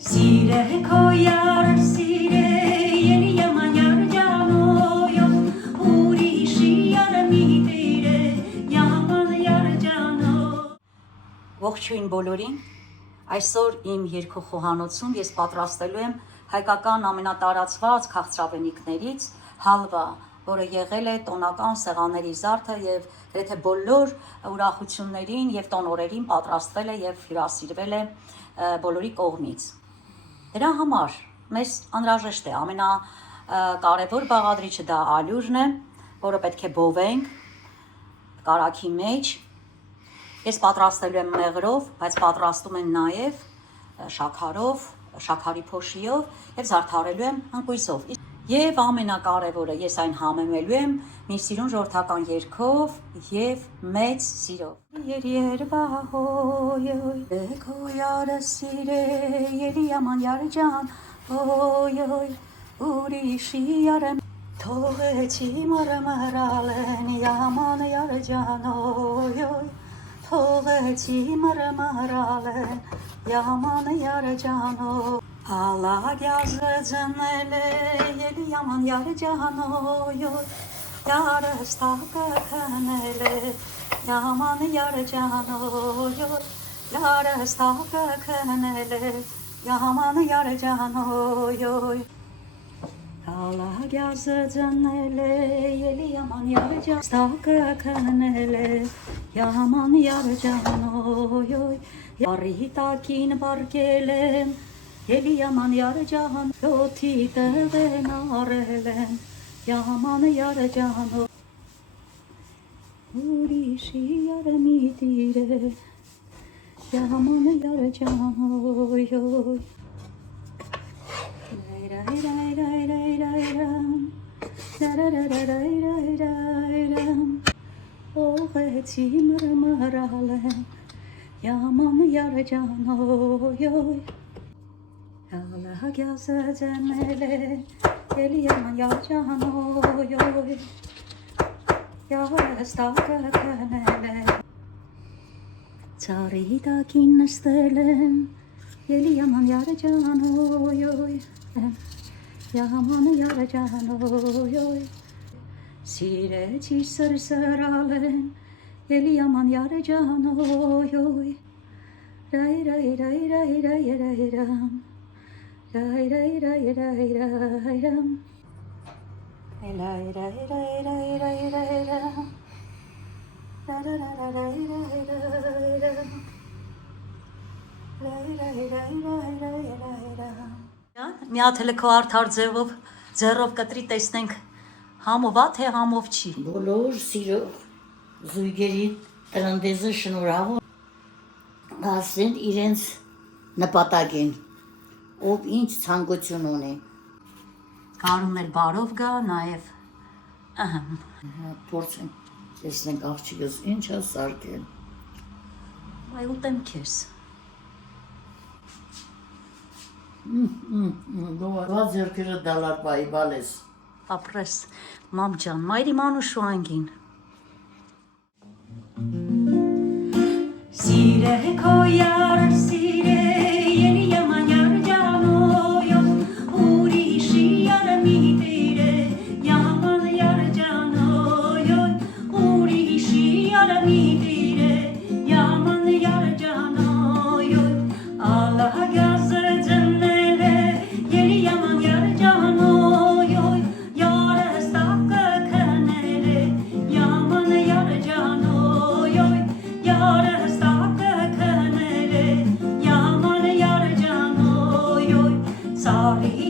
Sire koyar sire yeni yaman yarcanoyo ուրիշի արմիտերը yaman yarcano Ողջույն բոլորին այսօր իմ երկու խոհանոցում ես պատրաստելու եմ հայկական ամենատարածված քաղցրավենիքներից հալվա, որը եղել է տոնական սեղանների զարդը եւ գրեթե բոլոր ուրախություններին եւ տոնորերին պատրաստվել է եւ հյուրասիրվել է բոլորի կողմից։ Դրա համար մեզ անհրաժեշտ է ամենակարևոր բաղադրիչը դա ալյուրն է, որը պետք է բովենք կարագի մեջ։ Ես պատրաստելու եմ մեղրով, բայց պատրաստում եմ նաև շաքարով, շաքարի փոշիով եւ զարդարելու եմ ընկույզով։ Եվ ամենակարևորը ես այն համեմելու եմ մի սիրուն ժողովրդական երգով եւ մեծ սիրով։ Քոյարը սիրե ելի աման յարջան օյ ուրիշի արեմ թողեցի մրմրալեն yaman յարջան օյ թողեցի մրմրալեն yaman յարջան Ալագյազը ձնել է ելի yaman յարջան օյ Yarıstaka kanele yaman yarcanoyo Yarıstaka kanele yaman yarcanoyo Allah yazı canele yeli yaman yarcastaka kanele yaman yarcanoyo Yaritakin barkelen yeli yaman yarcan yoti devenarelen yaman yarcano ուրիշի արմիտերը yaman yarcanoyo Օղեցի մրմրալեն yaman yarcanoyo Ալագյազը ձնել է ելի yaman yarcanoyo Yarıstaka kanele Çarı tակին նստել եմ ելի yaman yarcanoyo yaman yarcanoyo Սիրեցի սրսրալեն ելի yaman yarcanoyo Ray ray ray ray ray ray ram Ray ray ray ray ray ram Ray ray ray ray ray ray ram Ray ray ray ray ray ram Ray ray ray ray ray ram Մի հատ հələ քո արդար ձեռով կտրի տեսնենք համով է թե համով չի Բոլոր սիրող զույգերի տրնդեզը շնորհավոր հասեն իրենց նպատակին ով ինչ ցանկություն ունի Կարում էլ բարով գա նաև փորձենք տեսնենք աղջիկս ինչ է սարքել Այ ուտեմ քեզ Դու ձեռքերը դալար բայ բալես ապրես մամ ջան մայրի մանուշու անգին Sire koyar sire yeni yaman yarcanoyo ուրիշի արմիտերը yaman yarcanoyo ուրիշի արմիտերը yaman yarcanoyo Ալագյազը ձնել է ելի yaman yarcanoyo Yarıstaka kanele yaman yarcanoyo Yarıstaka kanele yaman yarcanoyo Sarı